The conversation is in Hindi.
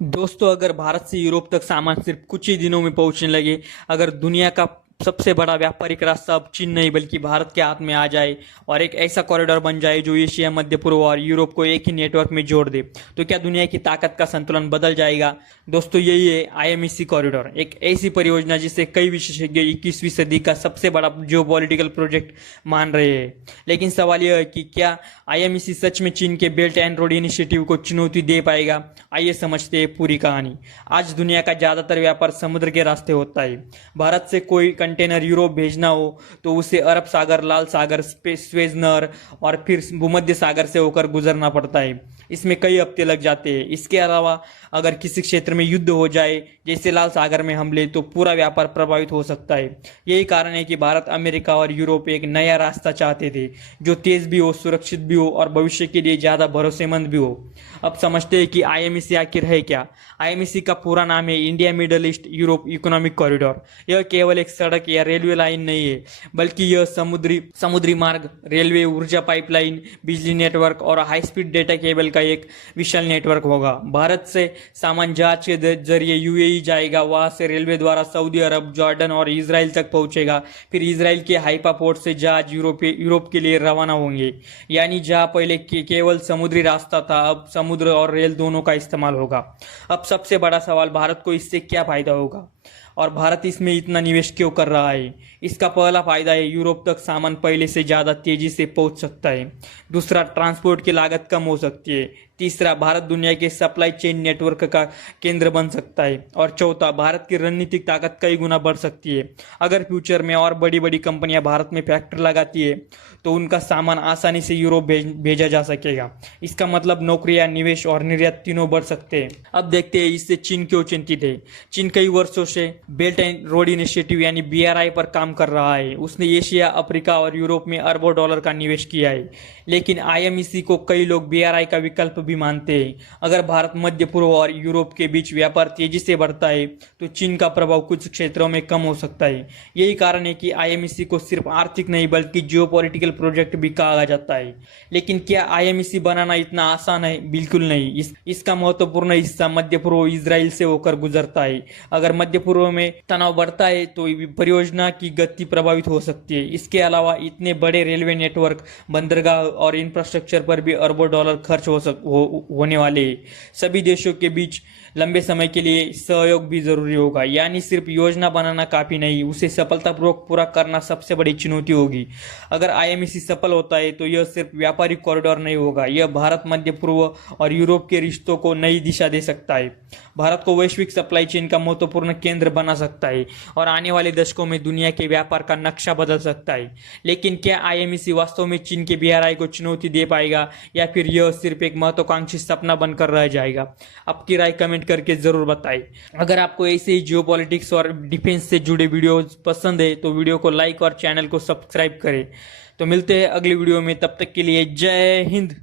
दोस्तों, अगर भारत से यूरोप तक सामान सिर्फ कुछ ही दिनों में पहुंचने लगे, अगर दुनिया का सबसे बड़ा व्यापारिक रास्ता अब चीन नहीं बल्कि भारत के हाथ में आ जाए और एक ऐसा कॉरिडोर बन जाए जो एशिया, मध्य पूर्व और यूरोप को एक ही नेटवर्क में जोड़ दे, तो क्या दुनिया की ताकत का संतुलन बदल जाएगा? दोस्तों, यही है आईएमईसी कॉरिडोर, एक ऐसी परियोजना जिसे कई विशेषज्ञ 21वीं सदी का सबसे बड़ा जियोपॉलिटिकल प्रोजेक्ट मान रहे हैं। लेकिन सवाल यह है कि क्या आईएमईसी सच में चीन के बेल्ट एंड रोड इनिशिएटिव को चुनौती दे पाएगा? आइए समझते हैं पूरी कहानी। आज दुनिया का ज्यादातर व्यापार समुद्र के रास्ते होता है। भारत से कोई कंटेनर यूरोप भेजना हो तो उसे अरब सागर, लाल सागर, स्वेज नहर और फिर भूमध्य सागर से होकर गुजरना पड़ता है। इसमें कई हफ्ते लग जाते हैं। इसके अलावा अगर किसी क्षेत्र में युद्ध हो जाए, जैसे लाल सागर में हमले, तो पूरा व्यापार प्रभावित हो सकता है। यही कारण है कि भारत, अमेरिका और यूरोप एक नया रास्ता चाहते थे जो तेज भी हो, सुरक्षित भी हो और भविष्य के लिए ज्यादा भरोसेमंद भी हो। अब समझते हैं कि आईएमईसी आखिर है क्या। आईएमईसी का पूरा नाम है India middle east Europe economic corridor. यह केवल एक सड़क या रेलवे लाइन नहीं है, बल्कि यह समुद्री मार्ग, रेलवे, ऊर्जा पाइपलाइन, बिजली नेटवर्क और हाई स्पीड डेटा केबल का एक विशाल नेटवर्क होगा। भारत से सामान जहाज के जरिए यूएई जाएगा, वहां से रेलवे द्वारा सऊदी अरब, जॉर्डन और इसराइल तक पहुंचेगा। फिर इसराइल के हाइफा पोर्ट से जहाज यूरोप के लिए रवाना होंगे। यानी जहां पहले केवल समुद्री रास्ता था, अब समुद्र और रेल दोनों का इस्तेमाल होगा। अब सबसे बड़ा सवाल, भारत को इससे क्या फायदा होगा और भारत इसमें इतना निवेश क्यों कर रहा है? इसका पहला फायदा है, यूरोप तक सामान पहले से ज्यादा तेजी से पहुंच सकता है। दूसरा, ट्रांसपोर्ट की लागत कम हो सकती है। तीसरा, भारत दुनिया के सप्लाई चेन नेटवर्क का केंद्र बन सकता है। और चौथा, भारत की रणनीतिक ताकत कई गुना बढ़ सकती है। अगर फ्यूचर में और बड़ी बड़ी कंपनियां भारत में फैक्ट्री लगाती है तो उनका सामान आसानी से यूरोप भेजा जा सकेगा। इसका मतलब नौकरियां, निवेश और निर्यात तीनों बढ़ सकते हैं। अब देखते हैं इससे चीन क्यों चिंतित है। चीन कई वर्षों से बेल्ट एंड रोड इनिशिएटिव यानी बीआरआई पर काम कर रहा है। उसने एशिया, अफ्रीका और यूरोप में अरबों डॉलर का निवेश किया है। लेकिन आईएमईसी को कई लोग बीआरआई का विकल्प भी मानते हैं। अगर भारत, मध्य पूर्व और यूरोप के बीच व्यापार तेजी से बढ़ता है तो चीन का प्रभाव कुछ क्षेत्रों में कम हो सकता है। यही कारण है कि आईएमईसी को सिर्फ आर्थिक नहीं बल्कि जियोपॉलिटिकल प्रोजेक्ट भी कहा जाता है। लेकिन क्या आईएमईसी बनाना इतना आसान है? बिल्कुल नहीं। इसका महत्वपूर्ण हिस्सा मध्य पूर्व, इजराइल से होकर गुजरता है। अगर मध्य पूर्व में तनाव बढ़ता है तो परियोजना की गति प्रभावित हो सकती है। इसके अलावा इतने बड़े रेलवे नेटवर्क, बंदरगाह और इंफ्रास्ट्रक्चर पर भी अरबों डॉलर खर्च होने वाले हैं। सभी देशों के बीच लंबे समय के लिए सहयोग भी जरूरी होगा। यानी सिर्फ योजना बनाना काफी नहीं, उसे सफलतापूर्वक पूरा करना सबसे बड़ी चुनौती होगी। अगर आईएमईसी सफल होता है तो यह सिर्फ व्यापारिक कॉरिडोर नहीं होगा, यह भारत, मध्य पूर्व और यूरोप के रिश्तों को नई दिशा दे सकता है। भारत को वैश्विक सप्लाई चेन का महत्वपूर्ण केंद्र बना सकता है और आने वाले दशकों में दुनिया के व्यापार का नक्शा बदल सकता है। लेकिन क्या आईएमईसी वास्तव में चीन के बीआरआई को चुनौती दे पाएगा या फिर यह सिर्फ एक महत्वाकांक्षी सपना बनकर रह जाएगा? आपकी राय कमेंट करके जरूर बताएं। अगर आपको ऐसे ही जियोपॉलिटिक्स और डिफेंस से जुड़े वीडियोस पसंद है तो वीडियो को लाइक और चैनल को सब्सक्राइब करें। तो मिलते हैं अगली वीडियो में, तब तक के लिए जय हिंद।